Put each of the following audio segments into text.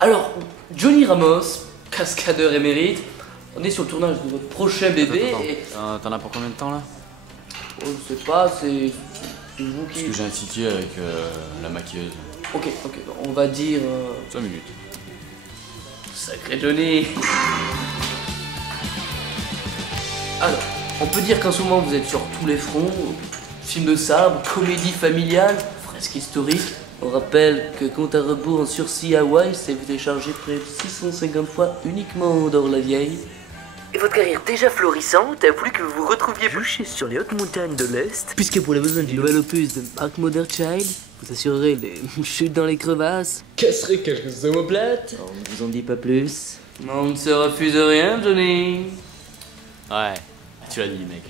Alors, Johnny Ramos, cascadeur émérite, on est sur le tournage de votre prochain bébé et... T'en as pour combien de temps là? Oh, je sais pas, c'est vous qui... Parce que j'ai un ticket avec la maquilleuse. Ok, on va dire... 5 minutes. Sacré Johnny. Alors, on peut dire qu'en ce moment vous êtes sur tous les fronts, film de sabre, comédie familiale, fresque historique. On rappelle que compte à rebours en sursis à Hawaï s'est vu télécharger près de 650 fois uniquement dans la vieille. Et votre carrière déjà florissante a voulu que vous vous retrouviez juché sur les hautes montagnes de l'Est, puisque pour les besoins du nouvel opus de Mark Motherchild, vous assurerez les chutes dans les crevasses, casserez quelques omoplates. On ne vous en dit pas plus. On ne se refuse rien, Johnny. Ouais, tu l'as dit, mec.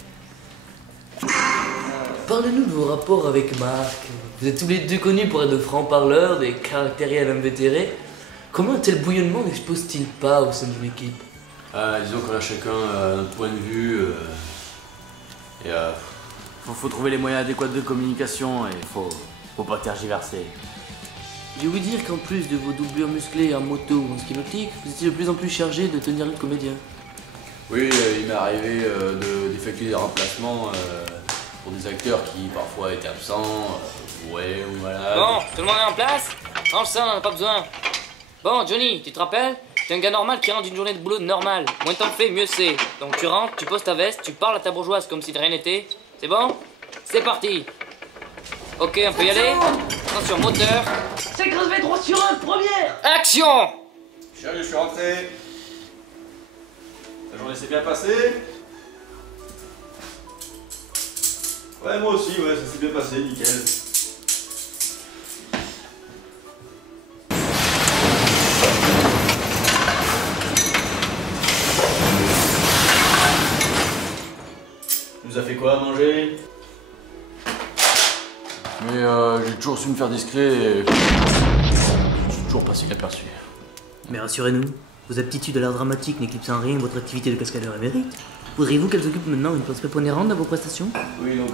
Parlez-nous de vos rapports avec Mark. Vous êtes tous les deux connus pour être de francs-parleurs, des caractériels invétérés. Comment un tel bouillonnement n'expose-t-il pas au sein de l'équipe? Disons qu'on a chacun notre point de vue. Faut trouver les moyens adéquats de communication et faut pas tergiverser. Je vais vous dire qu'en plus de vos doublures musclées en moto ou en ski nautique, vous étiez de plus en plus chargé de tenir le comédien. Oui, il m'est arrivé d'effectuer des remplacements pour des acteurs qui parfois étaient absents, ouais ou malades. Bon, tout le monde est en place? Range ça, on en a pas besoin. Bon, Johnny, tu te rappelles? T'es un gars normal qui rentre d'une journée de boulot normale. Moins t'en fais, mieux c'est. Donc tu rentres, tu poses ta veste, tu parles à ta bourgeoise comme si de rien n'était. C'est bon? C'est parti. Ok, on peut y aller? Attention, moteur. C'est crevé droit sur un, première! Action! Chérie, je suis rentré. La journée s'est bien passée? Ouais, moi aussi, ouais, ça s'est bien passé, nickel. Tu nous as fait quoi à manger? Mais j'ai toujours su me faire discret et je suis toujours passé inaperçu. Mais rassurez-nous, vos aptitudes à l'art dramatique n'éclipsent en rien votre activité de cascadeur émérite. Voudriez-vous qu'elles occupent maintenant une place prépondérante dans vos prestations? Oui, donc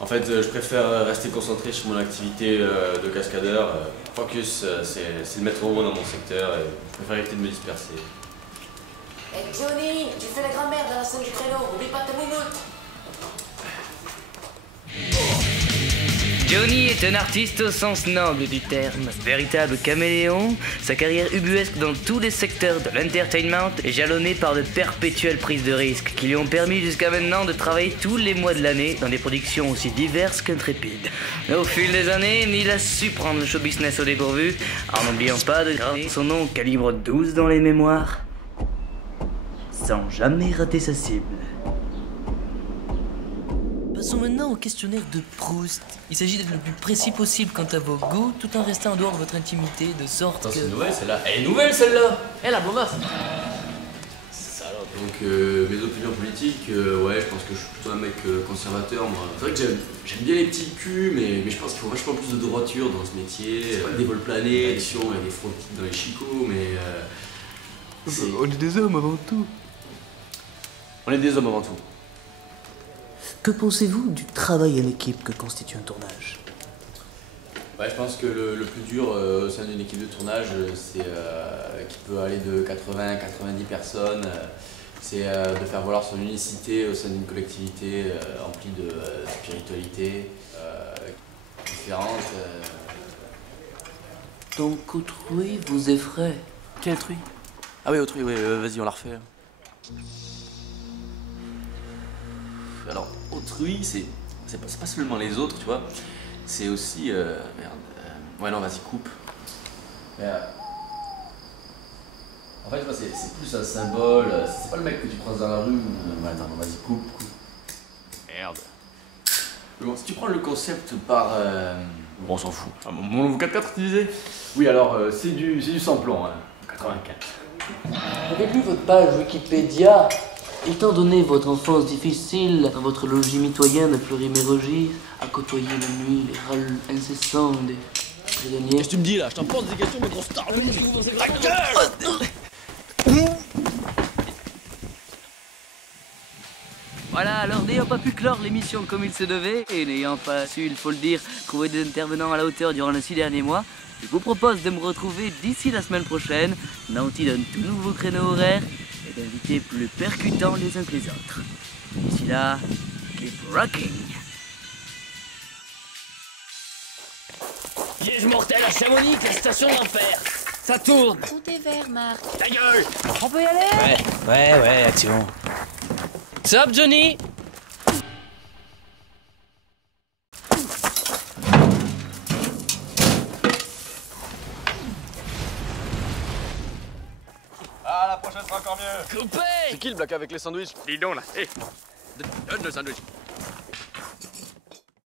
en fait, je préfère rester concentré sur mon activité de cascadeur. Focus, c'est le maître mot dans mon secteur et je préfère éviter de me disperser. Hey Johnny, tu fais la grand-mère dans la scène du créneau, oublie pas ta minute. Johnny est un artiste au sens noble du terme. Véritable caméléon, sa carrière ubuesque dans tous les secteurs de l'entertainment est jalonnée par de perpétuelles prises de risques qui lui ont permis jusqu'à maintenant de travailler tous les mois de l'année dans des productions aussi diverses qu'intrépides. Au fil des années, il a su prendre le show business au dépourvu, en n'oubliant pas de graver son nom au calibre 12 dans les mémoires, sans jamais rater sa cible. Passons maintenant au questionnaire de Proust. Il s'agit d'être le plus précis possible quant à vos goûts, tout en restant en dehors de votre intimité, de sorte que... C'est une nouvelle celle-là. Elle est nouvelle celle-là. Eh la bombasse. Salope. Donc mes opinions politiques, ouais, je pense que je suis plutôt un mec conservateur moi. C'est vrai que j'aime bien les petits culs, mais je pense qu'il faut vachement plus de droiture dans ce métier. C'est pas des vols planés, l'action, il y a des fraudes dans les chicots, mais... On est des hommes avant tout. On est des hommes avant tout. Que pensez-vous du travail en équipe que constitue un tournage? Ouais, je pense que le plus dur au sein d'une équipe de tournage, c'est qui peut aller de 80 à 90 personnes, c'est de faire valoir son unicité au sein d'une collectivité remplie de spiritualité différente. Donc autrui vous effraie? Quel autrui? Ah oui, autrui, oui, vas-y, on la refait. Alors, autrui, c'est pas seulement les autres, tu vois, c'est aussi, Ouais, non, vas-y, coupe. Mais, en fait, c'est plus un symbole. C'est pas le mec que tu croises dans la rue. Attends, vas-y, coupe. Merde. Bon, si tu prends le concept par. Bon, on s'en fout. Ah, mon nouveau 4x4, tu disais? Oui, alors, c'est du sans-plan, hein. 84. Avez lu votre page Wikipédia? Étant donné votre enfance difficile, dans votre logis mitoyen de Fleury-Mérogis, à côtoyer la nuit les râles incessants des prisonniers. Qu'est-ce que tu me dis là? Je t'en pose des questions, mais gros star. Voilà, alors n'ayant pas pu clore l'émission comme il se devait, et n'ayant pas su, il faut le dire, trouver des intervenants à la hauteur durant les 6 derniers mois, je vous propose de me retrouver d'ici la semaine prochaine, nanti d'un tout nouveau créneau horaire, et d'invités plus percutants les uns que les autres. D'ici là, keep rocking! Piège mortel à Chamonix, la station d'enfer. Ça tourne. Tout est vert, Marc. Ta gueule. On peut y aller? Ouais, action. Sup, Johnny? Ah, la prochaine sera encore mieux. Coupé. C'est qui le black avec les sandwichs? Dis donc là, hé. Donne le sandwich.